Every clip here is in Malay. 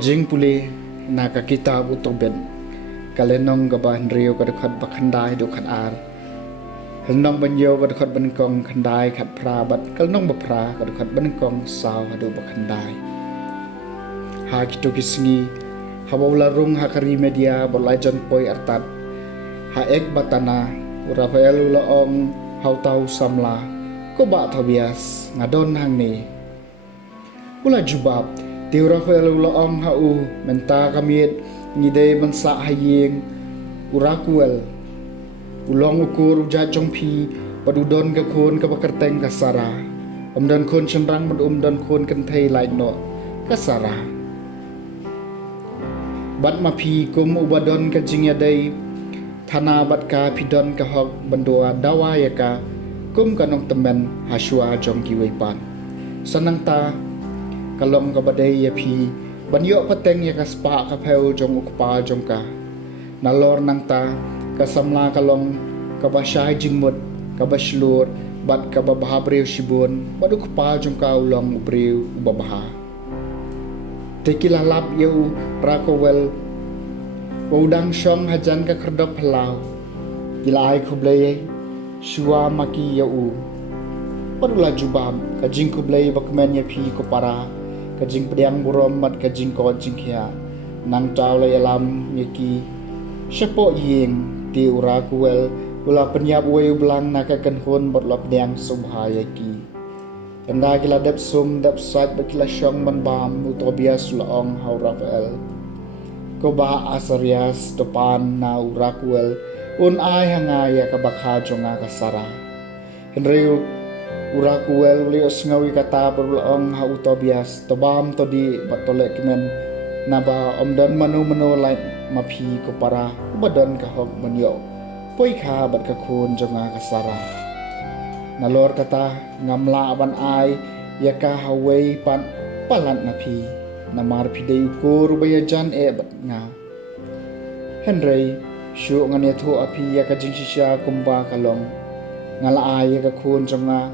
Kajing puli naka kitab utoben kalenong gabahan rio kadakot bakhandai do khat ar helnong banyo kadakot bankong khandai khat pra bat kalnong bapra kadakot bankong saw do bakhandai ha kitu kisngi hawala rung hakari media bolajan poi artat ha ek batana Rafael laong hautau samla ko ba thabias ngadon hang ni ula jubab Tiu Rafael laong hau menta kamit ngide bansa haying urakuel ulong ukur ujajong pi padudon ka kun ka bakarteng kasara omdan kun chenrang mad umdan kun kan thei lai no kasara bat ma pi kum ubadon ka jingya dei thana bat ka pidon ka hok bandua dawaya ka kum kanong temen hasua jong kiwei pan sanang ta kalong ka badai ya pi banyo pateng ya kaspa ka pheu jong ukpa jong ka nalor nang ta kasamla kalong ka bashay jingmut ka baslur bat ka babahabreu sibun baduk pa jong ka ulong ubreu ubabaha tekilalap yeu rakowel udang syong hajan ka kerdop halau gilai kublay shua maki yeu padula jubab ka jing kublay bakmen ya pi ko para kajing pediang burom mat kajing ko jingkhia nang taw lay alam ngiki syapo ying ti urakuel ula penyap wei belang nakakan hun bot lop diang subhaya ki anda kila dep sum dep sat bakila syong man bam utobias laong hau Rafael ko ba asarias topan na urakuel un ai hangaya kabakha jonga kasara henryu urakuel lios ngawi kata berlaong ha utobias tobam todi batolek men naba omdan manu lai mapi ko para badan ka hok manyo poi kha bat ka khun jonga kasara nalor kata ngamla aban ai yaka hawei pan palan napi namar pidei ukur bayajan bat nga henry shu ngane thu api yaka jingsisya kumba kalong ngala ai yaka khun jonga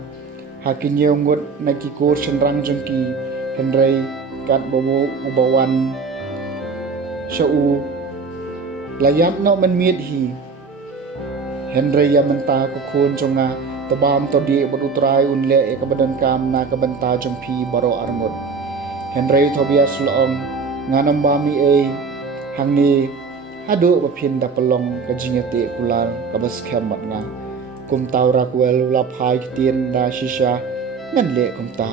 hakin yongut nakikur senrang jengki henry kat bobo ubawan syau layap no menmiet hi henry ya menta ko khun jonga tabam to di bodutrai unle e kabadan kam na kabanta jengpi baro armut henry tobias laong nganam bami e hangni hadu bapin da pelong kajingete kular kabas khamat nga kum tau rakwel lap hai kitien da shisha ngan le kum ta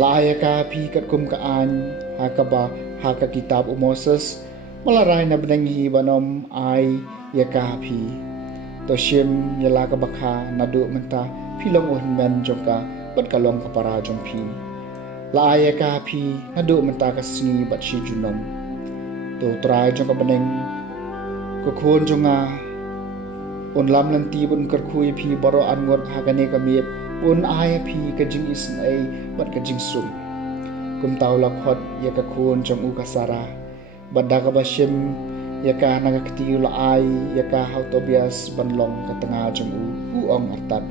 laaya ka pi kat kum ka an hakaba haka kitab Moses malaray na benangi banom ai ya ka pi to shim yala ka bakha nadu menta pilong un men jongka bat kalong ka para jong pi laaya ka pi nadu menta ka singi bat shi junom to try jong ka beneng ko khon jonga un lam lanti bun karkhui phi baro angot hagane kamit un ai phi kajing isn ai bat kajing sum kum taula khot ya ka khun jong u kasara badda ka bashim ya ka nagakti ula ai ya ka hautobias banlong ka tanga jong u ong artat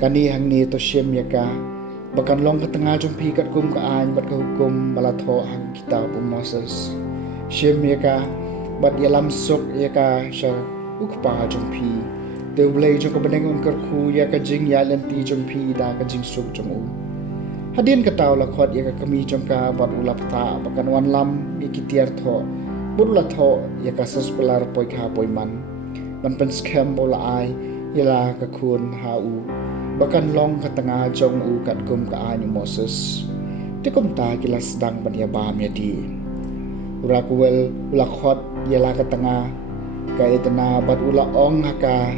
kani hangni to shim ya ka bakan long ka tanga jong phi kat kum ka an bat ka hukum balatho hang kitab Moses shim ya ka bat yalam sok ya ka sha ukpa jong pi teublei jong ka beneng un karkhu ya ka jing ya lenti jong pi da ka jing suk jong u hadin ka taw la khot ya ka kami jong ka bat ulap ta bakan wan lam ikitiar tho budula tho ya ka saspelar poi kha poi man ban pen scam bola ai yala ka khun ha u bakan long ka tanga jong u kat kum ka ani Moses tikum ta kilas dang ban ya ba me di urakuel ula khot yala ka tanga ka itna bat ula ong haka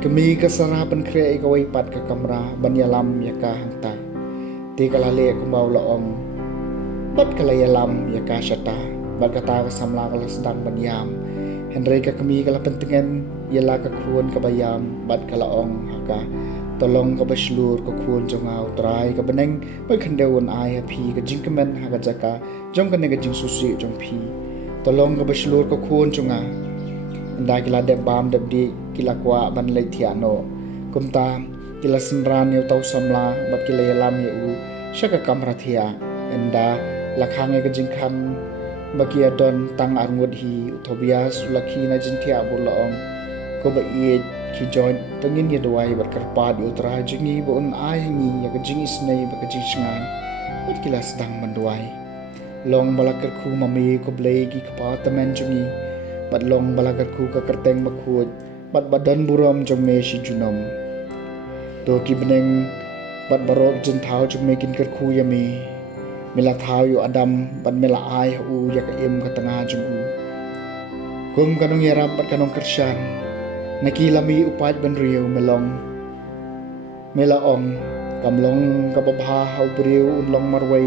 kami kasarapan kre ikaway pat ka kamra banyalam yaka hangta ti kalale kumaw laong bat kalayalam yaka syata bat kata kasamla kalasdang banyam Henry ka kami kalapentengan yala ka kuon kabayam bat kalaong haka tolong ka baslur ka kuon jongaw try ka beneng pagkandawon ay happy ka jingkaman haka jaka jong ka nega jing susi jong pi tolong ka baslur ka kuon jonga anda kila de bam de di kila kwa ban lai thiano kumta kila senran yo tau samla bat kila yalam yu syaka kamra thia anda lakhang ka jingkham bakia don tang arngud hi Tobias laki na jintia bulong ko ba i ki join tangin ya dawai bat karpad utra jingi bon ai ni ya ka jing isnai ba ka jing shngan bat kila sedang manduai long balakar khu mami ko blai ki apartment jingi bat long balakar khu ka kerteng makhut bat badan buram jong me shi junom to ki beneng bat barok jin thau jong me kin kar khu ya me mila thau yu adam bat mila ai u ya ka im ka tanga jong u kum kanong yarap bat kanong kersyan nakilami upat ban riu melong melaong kamlong kababha hau briu unlong marway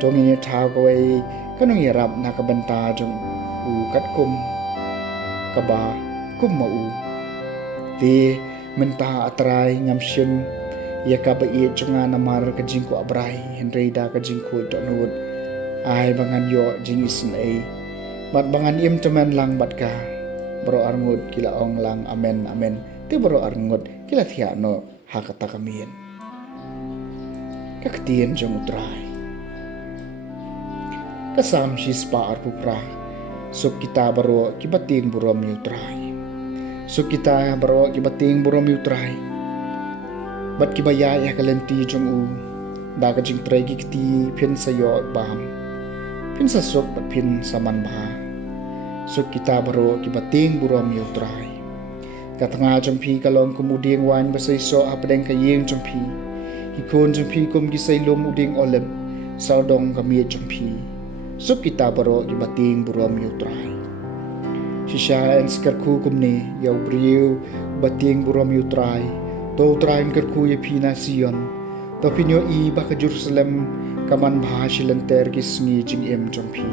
jong ni thau kawai kanong yarap nakabanta jong u kat kum kaba kum ma u ti menta atrai ngam shin ya ka ba i chunga namar ka jingko abrai Henry da ka jingko donut ai bangan yo jing isn ai bat bangan im teman lang bat ka bro arngut kila ong lang amen amen ti bro arngut kila thiano ha kata kamien kaktien jong utrai kasam shi spa arpupra suk kita baro kibating burom utrai suk kita baro kibating burom utrai bat kibaya ya kalenti jong u da ka jing trai kiti phin sayo bam phin sa sok bat phin saman ba suk kita baro kibating burom utrai katanga jong pi kalong kumuding wan basay so apdeng kayeng jong pi hikon jong pi kum gisay lom uding olem saudong kami jong pi suk kita baro kibating burom utrai shisha en skarku kumni yaw briu bating burom utrai to train karku ye pina sion to pinyo i ba ka Jerusalem kaman bha shilanter kisni jing em jong pi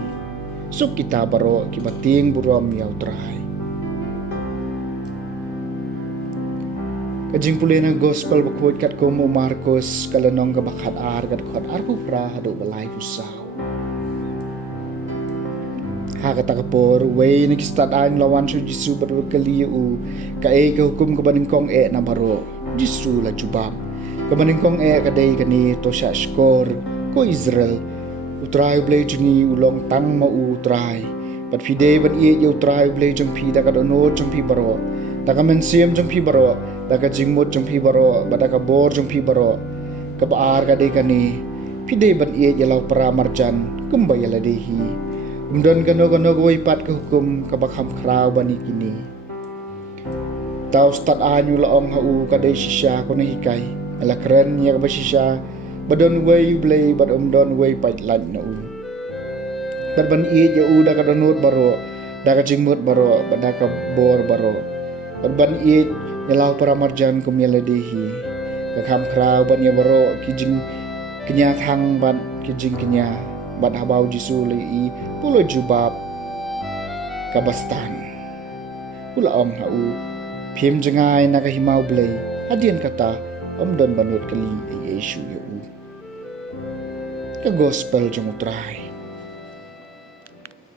suk kita baro kibating burom utrai kajing puli na gospel bakwat kat ko mo Marcos kalanong kabakhat ar kat khot ar ku pra hado balay kusaw hakata kapor way nagistart ang lawan so Jisu baru kali u kae ka hukum kabaningkong na baro Jisu la jubab kabaningkong kadai kani to sya skor ko Israel utray blay jungi ulong tang ma utray pat fide ban i utray blay jong pi da kadono jong pi baro da ka mensiam jong pi baro da ka jingmot jong pi baro bada ka bor jong pi baro ka baar kadai kani fide ban i yalaw para marjan kumbay la dehi umdon kano gawai pat ka hukum kabakham kraw bani kini tau stat anyu laong hau kadai shisha ko hikay alakren ya ba shisha badon way blay bad umdon way pat lan na u bad ban i ya u da ka donut baro da ka jingmut baro bada ka bor baro bad ban i yalaw para marjan kum yaladehi kakham kraw ban ya baro kijing kenya thang ban kijing kenya bat habau Jisu li pulo jubab kabastan ulaong hau phim jangai nakahimau blay hadian kata omdon banut kali ay Yesu yu ka gospel jong utray